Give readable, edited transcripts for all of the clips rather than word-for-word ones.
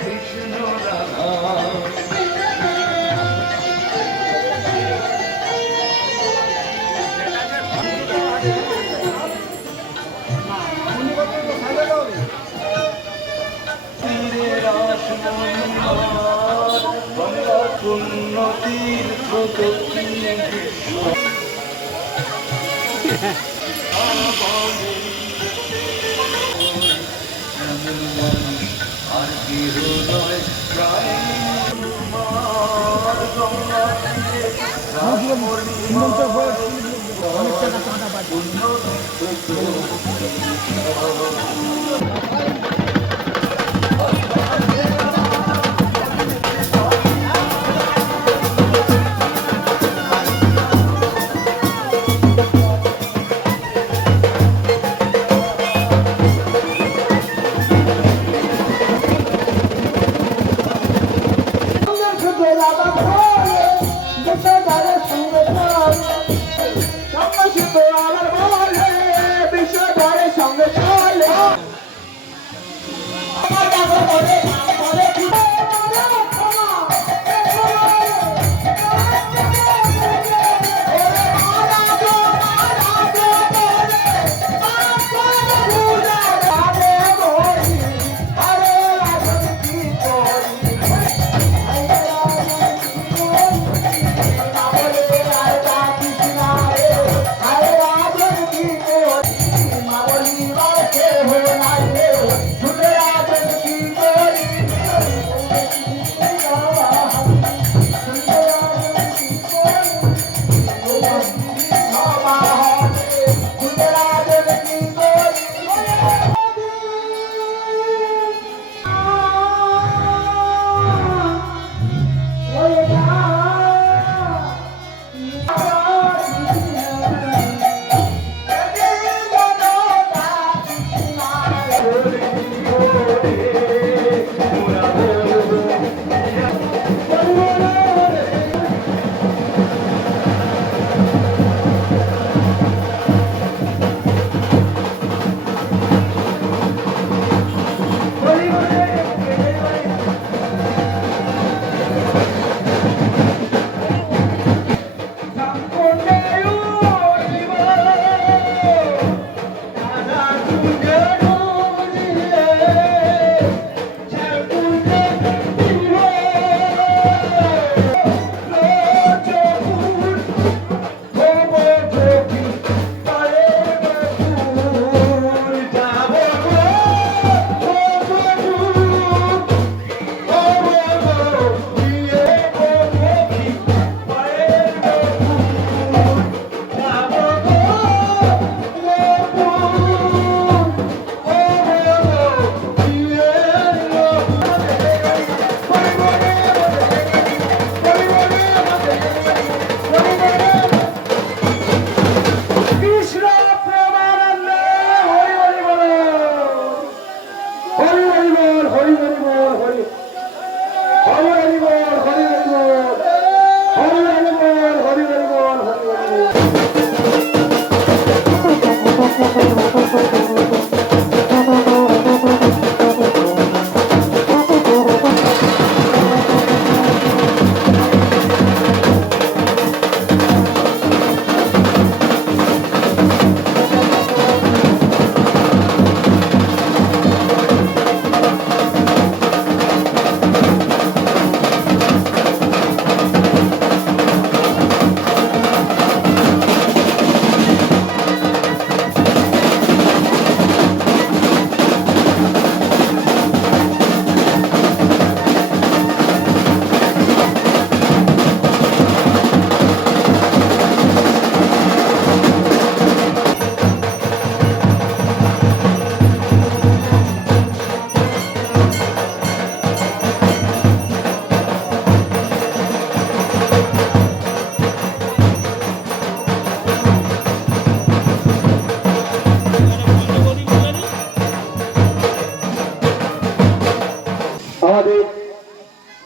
কৃষ্ণ রাধা পুণ্য তীর্থ আর কি হৃদয় প্রায়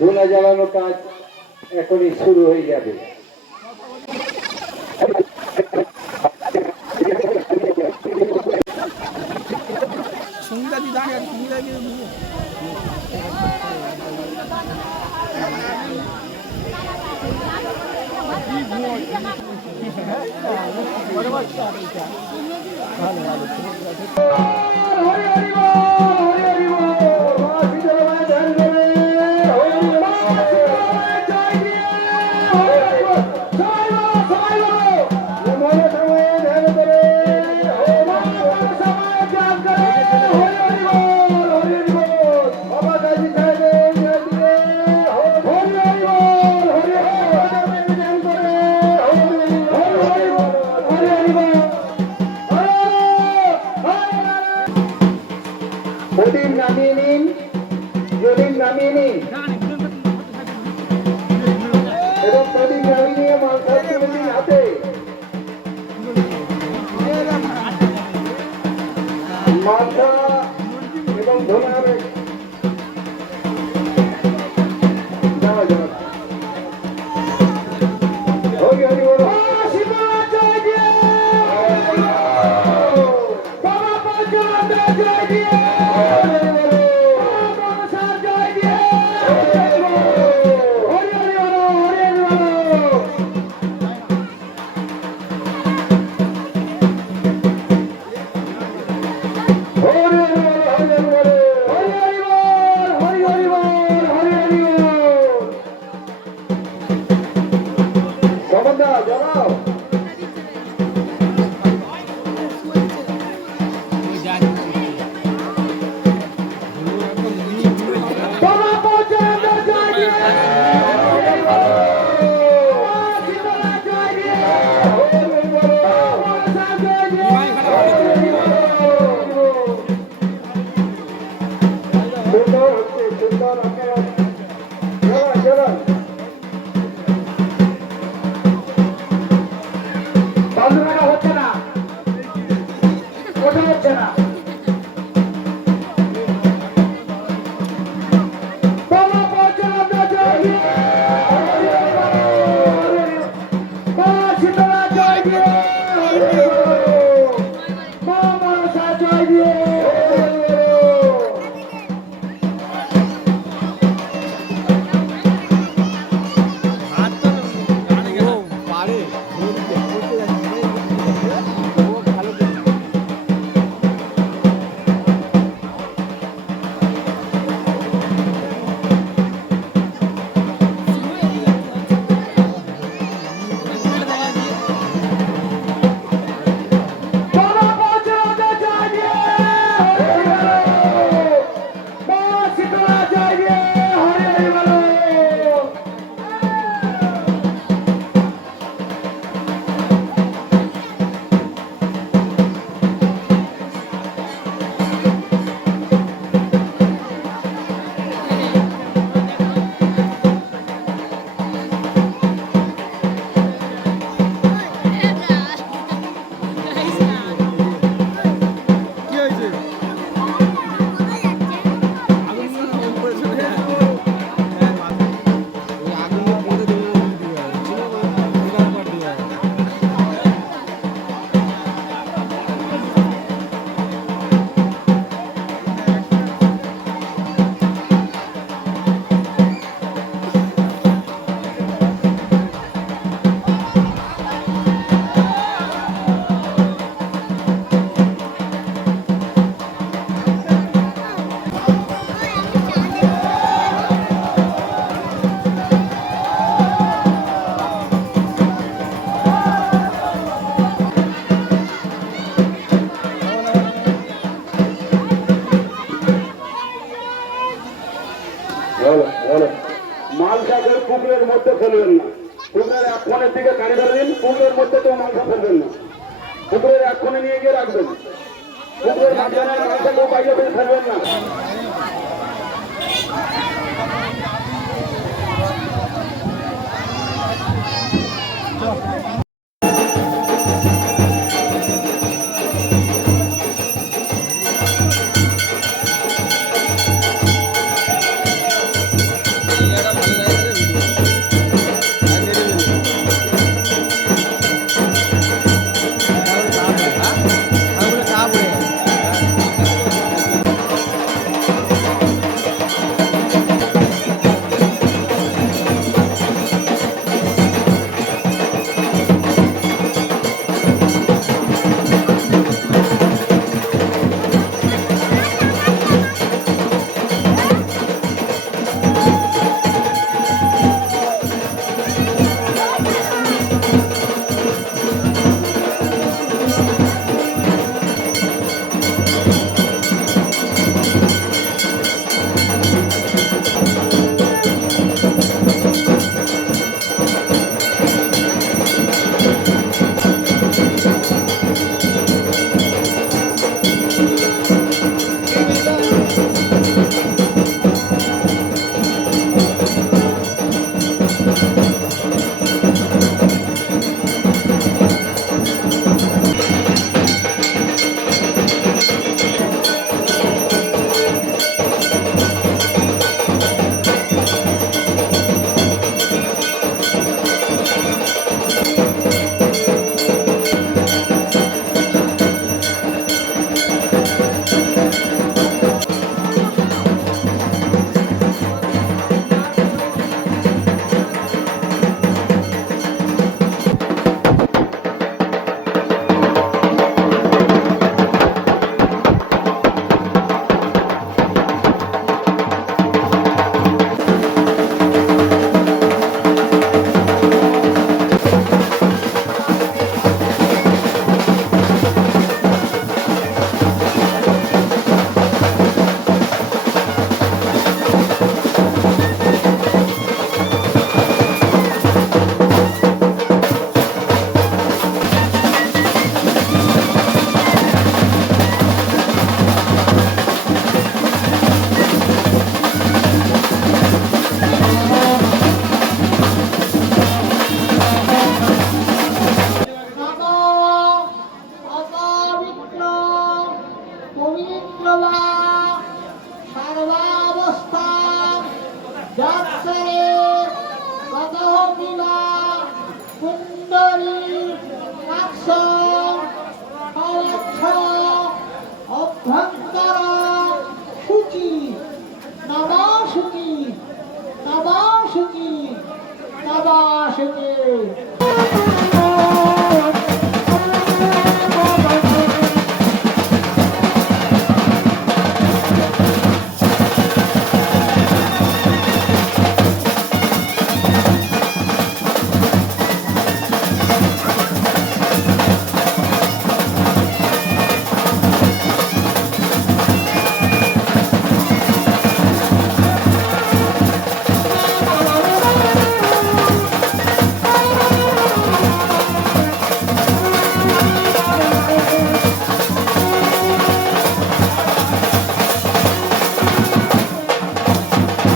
ধুনা জ্বালানো কাজ এখনই শুরু হয়ে যাবে। সংখ্যাটি দাঁড়িয়ে প্রদীপ নামিয়ে নিন, প্রদীপ নামিয়ে নিন এবং প্রদীপ নামিয়ে নিয়ে মালসা তুলে দিন হাতে। মালসা এবং ধনে হবে যাওয়া যাওয়া। হরি হরি বলো। মালসাকে পুকুরের মধ্যে ফেলবেন না, পুকুরের এক কোণের দিকে গাড়ি ধরবেন, পুকুরের মধ্যে তো মালসা ফেলবেন না, পুকুরের এক কোণে নিয়ে গিয়ে রাখবেন, পুকুরের মাঝখানে মালসাকেও বাইরে ফেলবেন না। যাত্রারে গদহবিলা কুণ্ডলী কাক্ষ কলক্ষ অভ্যন্তর সূচি নবাসুকি নবাসুকি নবাসুকি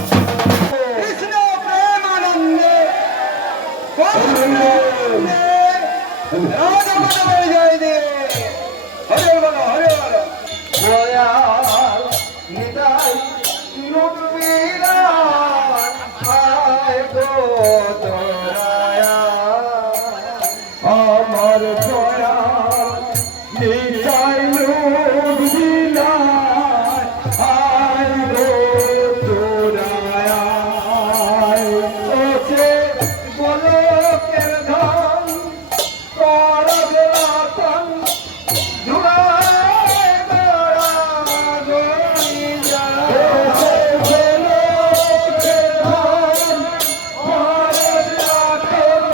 কৃষ্ণ প্রেমানন্দে রাধা মাধব জয় দে হরে বলো হরে বলো দয়াল নিতাই রূপবীরা আয় গো দয়ায়া আমার দয়াল নিতাই রূপবীরা আয় গো দয়ায়া ওকে বলো কের ধন করব রতন জুড়ায় গড়া গড়ি যায় ওকে বলো কের ধন করব রতন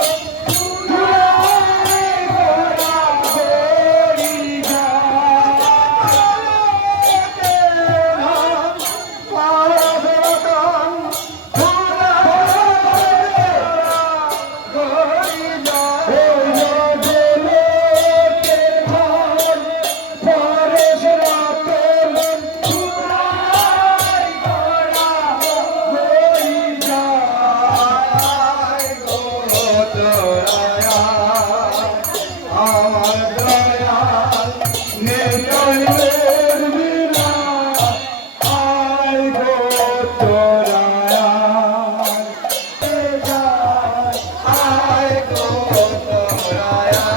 জুড়ায় গড়া গড়ি যায় করব রতন আমার দয়াল নেতলের বিনা আয় গো তোরায়া আয় গো তোরায়া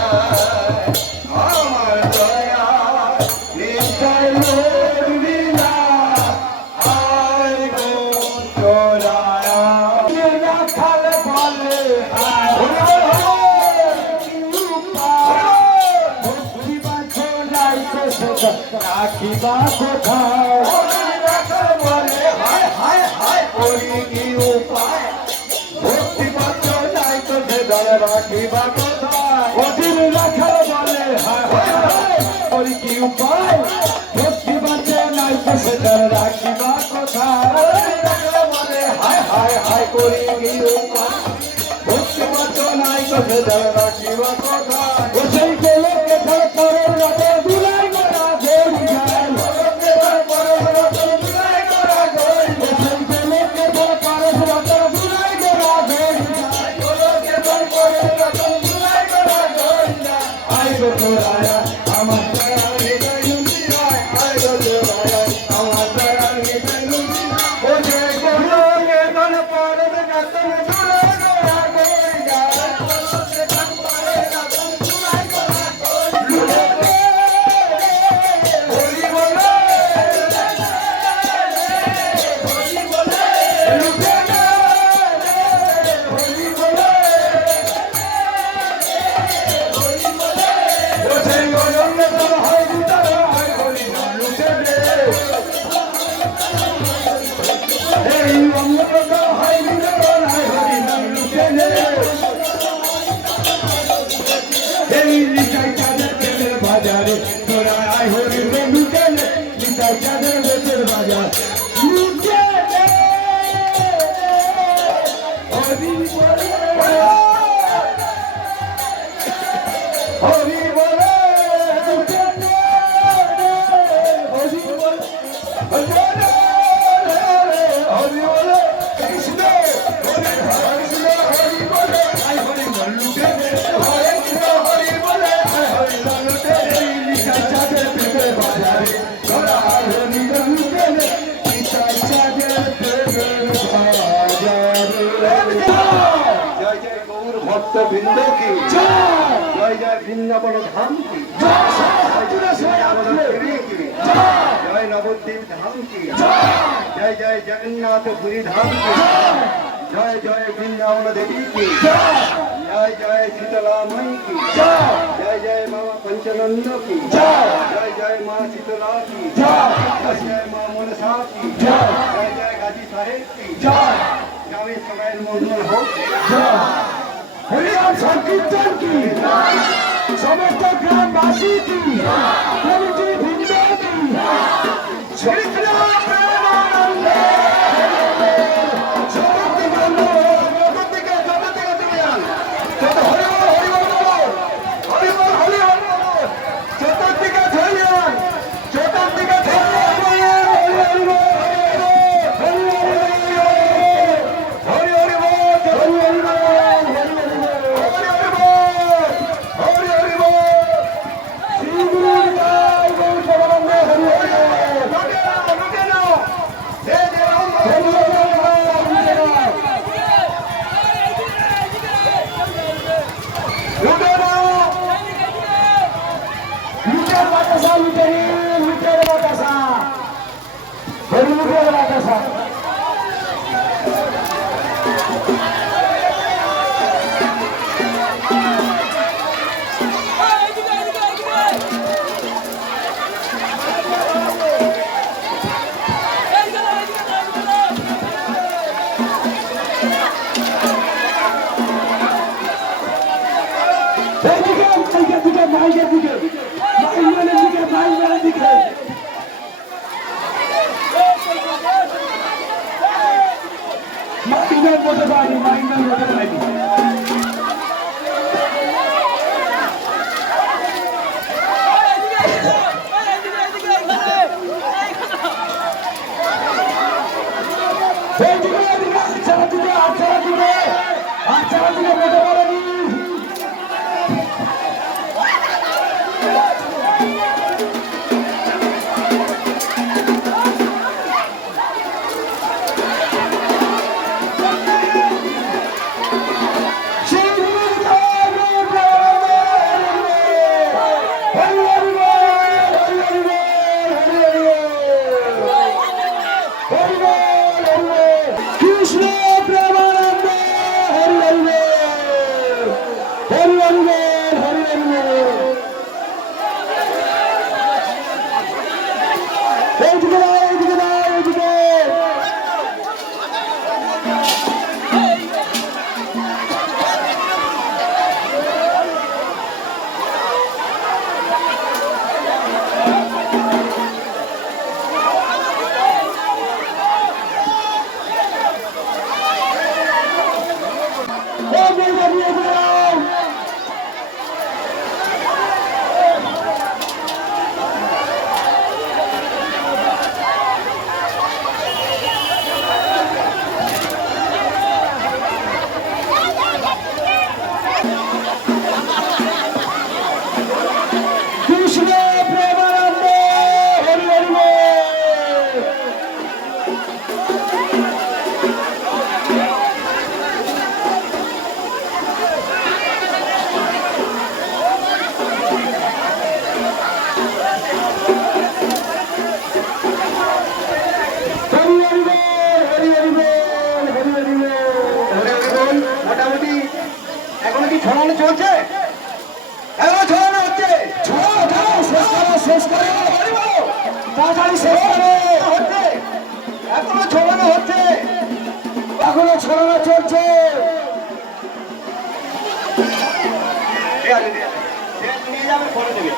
আমার দয়াল নেতলের বিনা আয় গো তোরায়া রাখাল বলে রাখিবা কোথাও বলে হায় হায় হায় করি কি উপায় ভক্তি পাত্র নাই তো সে দলে রাখিবা কোথায় অধীর রাখাল বলে হায় হায় হায় করি কি উপায় ভক্তি পাত্র নাই তো সে দলে রাখিবা কোথায় বলে হায় হায় হায় করি কি উপায় ভক্তি পাত্র নাই তো সে দলে রাখিবা কোথায় ও সেই লোকে ধর করে রাতে দুলাই গোড়া গড়ি যায় লোকে ধর করে রাতে দুলাই গোড়া গড়ি ও সেই লোকে ধর করে রাতে দুলাই গোড়া গড়ি যায় লোকে ধর করে রাতে দুলাই গোড়া গড়ি যায় আই গো তোরায়া আমার দয়াল হৃদয় নন্দী রায় আই গো তোরায়া আমার দয়াল হৃদয় নন্দী ও যে গোলকে ধর করে রাতে দুলাই গোড়া গড়ি যায় লোকে ধর করে রাতে দুলাই গোড়া গড়ি হরি বলে হরি বলে লুকে না হরি বলে হরি বলে ও সেই গজলে তোর হয় গুতার হয় হরি না লুকে দে এই অমৃত তোর হয় গুতার হয় হরি না লুকে দে এই লিখাই চাঁদের তেলের বাজারে তোরা আয় হরি রে লুকে দে লিখাই চাঁদের তেলের বাজার লুকে দে ভক্তবৃন্দ কি জয় জয় বৃন্দাবন ধাম কি জয় নবদ্বীপ ধাম কি জয় জয় জগন্নাথ পুরী ধাম কি জয় জয় বৃন্দাবন দেবী কি জয় জয় শীতলা ময়ী কি জয় জয় মামা পঞ্চনন্দ কি জয় জয় মা শীতলা কি জয় জয় মা মনসা কি জয় জয় গাজী সাহেব কি গ্রামের সবাই মঙ্গল হোক হরিনাম সংকীর্তন কি সমস্ত গ্রামবাসী কি কমিটি বৃন্দ কি শ্রীকৃষ্ণ প্রেমানন্দে জগৎ বন্ধু জগৎকে তুমি জান যত হরি বল হরি বল হরি বল হরি বল চতুর্দিকে ধরিয়ান চতুর্দিকে ধরিয়ান হরি বল হরি হরি বল হরি হরি এখনো ছড়ানো চলছে। নিয়ে যাবে ফোনে দেবে।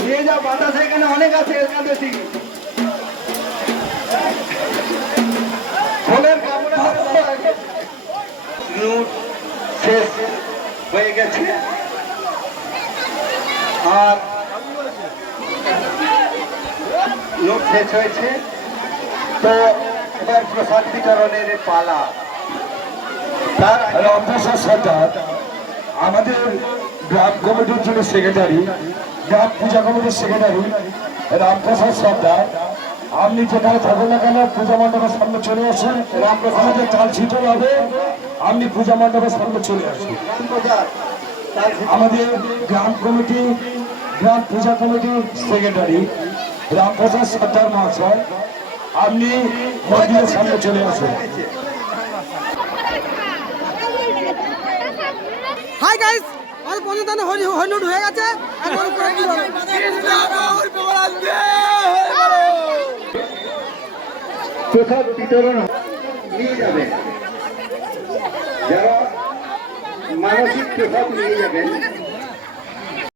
নিয়ে যাও বাতাস এখানে অনেক আছে একাদশী ফলের শেষ হয়ে গেছে আর লোক শেষ হয়েছে তো এবার প্রসাদ বিতরণের পালা। রামপ্রসাদ সর্দার আমাদের গ্রাম কমিটির যিনি সেক্রেটারি, গ্রাম পূজা কমিটির সেক্রেটারি রামপ্রসাদ সর্দার, আপনি যেখানে থাকুন না কেন পূজা মণ্ডপের সামনে চলে আসুন। আমাদের চাল ছিটল হবে, আপনি পূজা মণ্ডপের সামনে চলে আসুন। আমাদের গ্রাম কমিটি, গ্রাম পূজা কমিটির সেক্রেটারি রামপ্রসাদ সর্দার মহাশয়, আপনি মন্দিরের সামনে চলে আসুন। হাই গাইস, আর পঞ্চদানে হইলুট হয়ে গেছে। এখন উপরে কি হবে? প্রসাদ বিতরণ নিয়ে যাবেন, যারা মানসিক প্রসাদ নিয়ে যাবেন